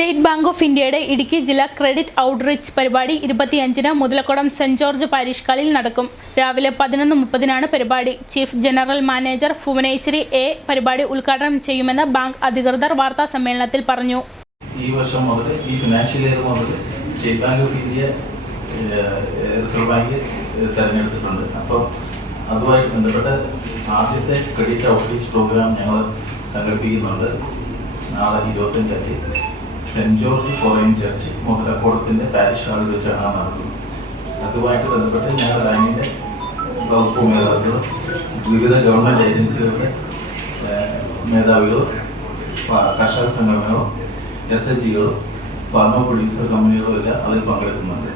State Bank of ഇന്ത്യയുടെ ഇടുക്കി ജില്ലാ credit outreach പരിപാടി ഇരുപത്തിയഞ്ചിന് മുതലക്കുടം സെന്റ് ജോർജ് പാരിഷ് കളിൽ നടക്കും. രാവിലെ പതിനൊന്ന് മുപ്പതിനാണ് പരിപാടി. Chief general manager Bhuvaneshwari A പരിപാടി ഉദ്ഘാടനം ചെയ്യുമെന്ന് ബാങ്ക് അധികൃതർ വാർത്താ സമ്മേളനത്തിൽ പറഞ്ഞു. ഈ വർഷം മുതൽ ഈ ഫിനാൻഷ്യൽ ഇയർ മുതൽ State Bank of India Reserve Bank തിരഞ്ഞെടുത്തിട്ടുണ്ട്. അപ്പോൾ അതുമായി ബന്ധപ്പെട്ട ആദ്യത്തെ ക്രെഡിറ്റ് ഔട്ട്റീച്ച് പ്രോഗ്രാം ഞങ്ങൾ സംഘടിപ്പിക്കുന്നുണ്ട്. നാളെ ഇരുപത്തഞ്ചാം തീയതി. സെന്റ് ജോർജ് ഫോറിൻ ചർച്ച് മുതലക്കോടത്തിന്റെ പാരിഷ് ഹാളിൽ വെച്ചാണ് നടക്കുന്നത് അതുമായിട്ട് ബന്ധപ്പെട്ട് ഞങ്ങളുടെ ബാങ്കിന്റെ വകുപ്പ് മേധാവികളും വിവിധ ഗവൺമെന്റ് ഏജൻസികളുടെ മേധാവികളും കർഷക സംഘടനകളും എസ് എച്ച് ജികളും ഫാർമ പ്രൊഡ്യൂസർ കമ്പനികളും എല്ലാം അതിൽ പങ്കെടുക്കുന്നുണ്ട്.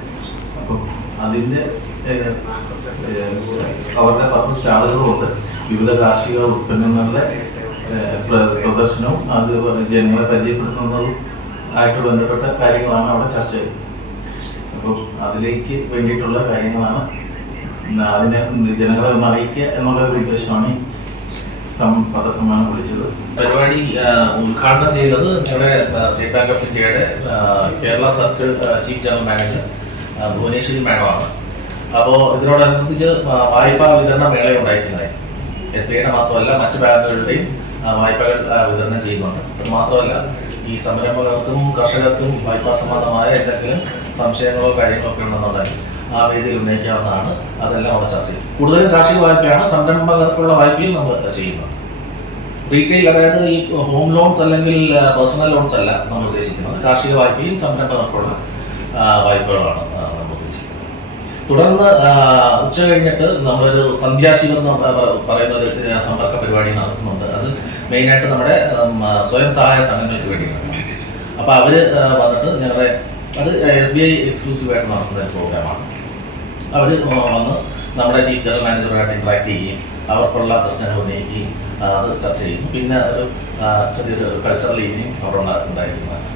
അപ്പം ഏഹ്, അവരുടെ പത്ത് സ്റ്റാളുകളുണ്ട്. വിവിധ കാർഷിക ഉൽപ്പന്നങ്ങളുടെ പ്രദർശനവും അത് ജനങ്ങളെ പരിചയപ്പെടുത്തുന്നതും ആയിട്ട് ബന്ധപ്പെട്ട കാര്യങ്ങളാണ് അവിടെ ചർച്ച ചെയ്തത്. അപ്പോൾ അതിലേക്ക് വേണ്ടിയിട്ടുള്ള കാര്യങ്ങളാണ് അതിനെ ജനങ്ങളെ ഒന്ന് അറിയിക്കുക എന്നുള്ള ഒരു ഉദ്ദേശമാണ് പത്രസമ്മേളനം വിളിച്ചത്. പരിപാടി ഉദ്ഘാടനം ചെയ്തത് ഞങ്ങളുടെ സ്റ്റേറ്റ് ബാങ്ക് ഓഫ് ഇന്ത്യയുടെ Kerala circle chief general manager Bhuvaneshwari മാഡമാണ്. അപ്പോൾ ഇതിനോടനുബന്ധിച്ച് വായ്പാ വിതരണ മേള ഉണ്ടായിട്ടുണ്ടായി എസ് ബി ഐയുടെ മാത്രമല്ല മറ്റു ബാങ്കുകളുടെയും വായ്പകൾ വിതരണം ചെയ്യുന്നുണ്ട്. മാത്രമല്ല ഈ സംരംഭകർക്കും കർഷകർക്കും വായ്പാ സംബന്ധമായ എന്തെങ്കിലും സംശയങ്ങളോ കാര്യങ്ങളോ ഒക്കെ ഉണ്ടെന്നുണ്ടെങ്കിൽ ആ വേദിയിൽ ഉന്നയിക്കാവുന്നതാണ് അതെല്ലാം അവിടെ ചർച്ച ചെയ്യും. കൂടുതലും കാർഷിക വായ്പയാണ് സംരംഭകർക്കുള്ള വായ്പയും നമ്മൾ ചെയ്യുന്നത്. റീറ്റെയിൽ അതായത് ഈ ഹോം ലോൺസ് അല്ലെങ്കിൽ പേഴ്സണൽ ലോൺസ് അല്ല നമ്മൾ ഉദ്ദേശിക്കുന്നത്. കാർഷിക വായ്പയും സംരംഭകർക്കുള്ള വായ്പകളാണ് തുടർന്ന് ഉച്ച കഴിഞ്ഞിട്ട് നമ്മളൊരു സന്ധ്യാശീലം എന്ന് പറയുന്ന ഒരു സമ്പർക്ക പരിപാടി നടത്തുന്നുണ്ട് അത് മെയിനായിട്ട് നമ്മുടെ സ്വയം സഹായ സംഘങ്ങൾക്ക് വേണ്ടിയിട്ടാണ് അപ്പോൾ അവർ വന്നിട്ട് ഞങ്ങളുടെ അത് എസ് ബി ഐ എക്സ്ക്ലൂസീവ് ആയിട്ട് നടത്തുന്ന ഒരു പ്രോഗ്രാമാണ്. അവർ വന്ന് നമ്മുടെ ചീഫ് ജനറൽ മാനേജറുമായിട്ട് ഇൻട്രാക്ട് ചെയ്യുകയും അവർക്കുള്ള പ്രശ്നങ്ങൾ ഉന്നയിക്കുകയും അത് ചർച്ച ചെയ്യും പിന്നെ ഒരു ചെറിയൊരു കൾച്ചറൽ ഈവനിങ് അവിടെ ഉണ്ടാ- ഉണ്ടായിരിക്കുന്നതാണ്